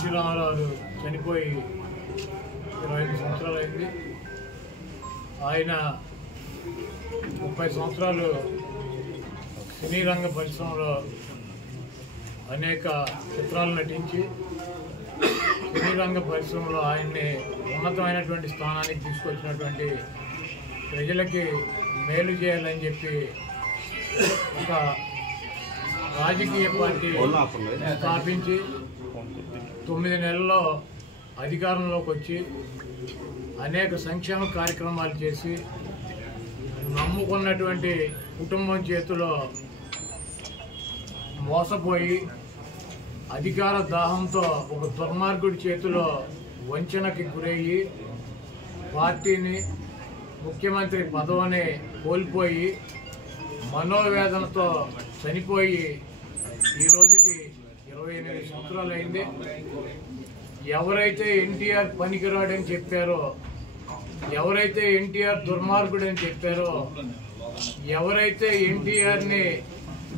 NT Ramarao చనిపోయి 25 సంవత్సరాలు అయింది. ఆయన 30 సంవత్సరాలు సినీ రంగ పరిశ్రమలో అనేక చిత్రాలు నటించి సినీ రంగ పరిశ్రమలో ఆయన్ని ఉన్నతమైనటువంటి స్థానానికి తీసుకొచ్చినటువంటి ప్రజలకి మేలు చేయాలని చెప్పి ఒక రాజకీయ పార్టీ స్థాపించి 9 నెలల్లో అధికారంలోకి వచ్చి అనేక సంక్షేమ కార్యక్రమాలు చేసి నమ్ముకున్నటువంటి కుటుంబం చేతిలో మోసపోయి అధికార దాహంతో ఒక దుర్మార్గుడి చేతిలో వంచనకి గురయ్యి పార్టీని ముఖ్యమంత్రి పదవిని కోల్పోయి మనోవేదనతో చనిపోయి ఈ రోజుకి 28 సంవత్సరాలు అయింది. ఎవరైతే ఎన్టీఆర్ పనికిరాడని చెప్పారో, ఎవరైతే ఎన్టీఆర్ దుర్మార్గుడని చెప్పారో, ఎవరైతే ఎన్టీఆర్ని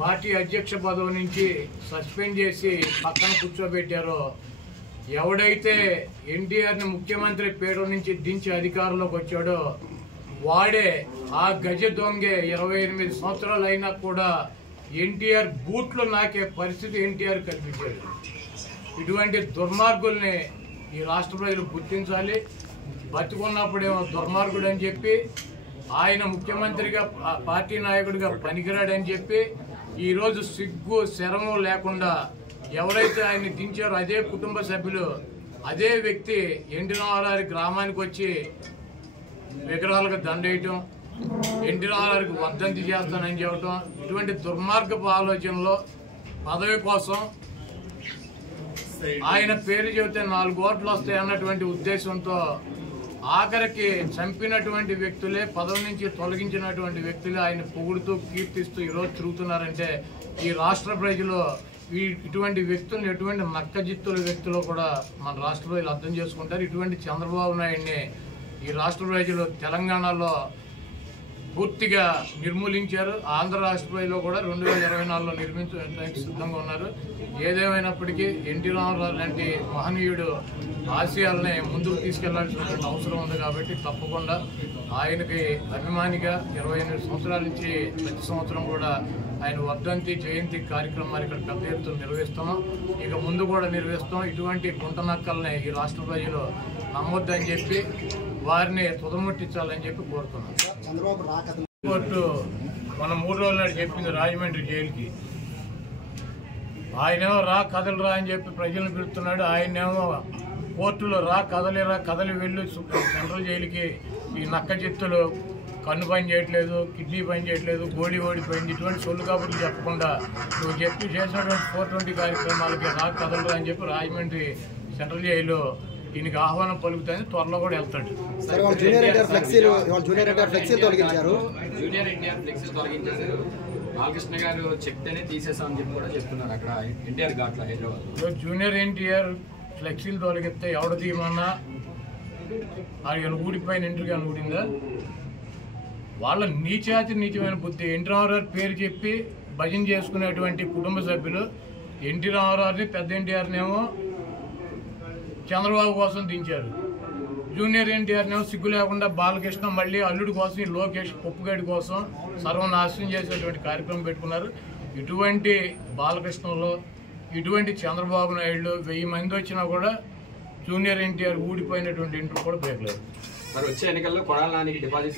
పార్టీ అధ్యక్ష పదవి నుంచి సస్పెండ్ చేసి పక్కన కూర్చోబెట్టారో, ఎవడైతే ఎన్టీఆర్ని ముఖ్యమంత్రి పీఠం నుంచి దించి అధికారంలోకి వచ్చాడో వాడే ఆ గజ దొంగే 28 సంవత్సరాలు అయినా కూడా ఎన్టీఆర్ బూట్లు నాకే పరిస్థితి ఎన్టీఆర్ కల్పించాడు. ఇటువంటి దుర్మార్గుల్ని ఈ రాష్ట్ర ప్రజలు గుర్తించాలి. బతుకున్నప్పుడేమో దుర్మార్గుడు అని చెప్పి, ఆయన ముఖ్యమంత్రిగా పార్టీ నాయకుడిగా పనికిరాడని చెప్పి, ఈరోజు సిగ్గు శరము లేకుండా ఎవరైతే ఆయన్ని దించారో అదే కుటుంబ సభ్యులు, అదే వ్యక్తి ఎన్టీ రామారావు గ్రామానికి వచ్చి విగ్రహాలకు దండేయటం, ఎన్టీ రామారావుకి వర్ధంతి చేస్తానని చెప్పటం, ఇటువంటి దుర్మార్గపు ఆలోచనలో పదవి కోసం ఆయన పేరు చెబితే 4 ఓట్లు వస్తాయి అన్నటువంటి ఉద్దేశంతో ఆఖరికి చంపినటువంటి వ్యక్తులే, పదవి నుంచి తొలగించినటువంటి వ్యక్తులే ఆయన పొగుడుతూ కీర్తిస్తూ ఈరోజు తిరుగుతున్నారంటే ఈ రాష్ట్ర ప్రజలు ఇటువంటి వ్యక్తులను ఎటువంటి నక్కజిత్తుల వ్యక్తులు కూడా మన రాష్ట్ర ప్రజలు అర్థం చేసుకుంటారు. ఇటువంటి చంద్రబాబు నాయుడిని ఈ రాష్ట్ర ప్రజలు తెలంగాణలో పూర్తిగా నిర్మూలించారు. ఆంధ్ర రాష్ట్ర ప్రజలు కూడా 2024లో నిర్మించడానికి సిద్ధంగా ఉన్నారు. ఏదేమైనప్పటికీ ఎన్టీ రామారావు లాంటి మహనీయుడు ఆశయాలని ముందుకు తీసుకెళ్లాల్సినటువంటి అవసరం ఉంది కాబట్టి తప్పకుండా ఆయనకి అభిమానిగా 28 సంవత్సరాల నుంచి ప్రతి సంవత్సరం కూడా ఆయన వర్ధంతి జయంతి కార్యక్రమాలు ఇక్కడ పెద్ద ఎత్తున నిర్వహిస్తున్నాం. ఇక ముందు కూడా నిర్వహిస్తాం. ఇటువంటి గుంటనక్కల్ని ఈ రాష్ట్ర ప్రజలు నమ్మొద్దని చెప్పి వారిని తుదముట్టించాలని చెప్పి కోరుతున్నాం. కోర్టు మన 3 రోజుల నాడు చెప్పింది రాజమండ్రి జైలుకి. ఆయనేమో రా కదలిరా అని చెప్పి ప్రజలను పిలుస్తున్నాడు. ఆయనేమో కోర్టులో రా కదలిరా కదలి వెళ్ళు సెంట్రల్ జైలుకి. ఈ నక్క చిత్తులు కన్ను పని చేయట్లేదు, కిడ్నీ పని చేయట్లేదు, గోళీ ఓడిపోయింది, ఇటువంటి సొల్లు కబుర్లు చెప్పకుండా నువ్వు చెప్పి చేసినటువంటి 420 కార్యక్రమాలకి రా కదలరా అని చెప్పి రాజమండ్రి సెంట్రల్ జైలు ఈయనకి ఆహ్వానం పలుకుతుంది. త్వరలో కూడా వెళ్తాడు. జూనియర్ ఎన్టీఆర్ ఫ్లెక్సీలు తొలగించారు. బాలకృష్ణ గారు చెప్తేనే తీసేసామని చెప్పి కూడా చెప్తున్నారు అక్కడ ఎన్టీఆర్ ఘాట్లో హైదరాబాద్. జూనియర్ ఎన్టీఆర్ ఫ్లెక్సీలు తొలగిస్తే ఎవడ తీయమన్నా ఆయన ఊడిపోయిన ఇంటికి అని ఊడిందా? వాళ్ళ నీచమైన బుద్ధి. ఎన్టీ రామారావు పేరు చెప్పి భజన చేసుకునేటువంటి కుటుంబ సభ్యులు ఎన్టీ రామారావుని, పెద్ద ఎన్టీఆర్నేమో చంద్రబాబు కోసం దించారు. జూనియర్ ఎన్టీఆర్నేమో సిగ్గు లేకుండా బాలకృష్ణ మళ్ళీ అల్లుడి కోసం, ఈ లోకేష్ పప్పుగడి కోసం సర్వనాశనం చేసేటువంటి కార్యక్రమం పెట్టుకున్నారు. ఇటువంటి బాలకృష్ణలో ఇటువంటి చంద్రబాబు నాయుడు 1000 మంది వచ్చినా కూడా జూనియర్ ఎన్టీఆర్ ఊడిపోయినటువంటి ఇంట్లో కూడా బేగలేదు. మరి వచ్చే ఎన్నికల్లో కొడాలి నానికి డిపాజిట్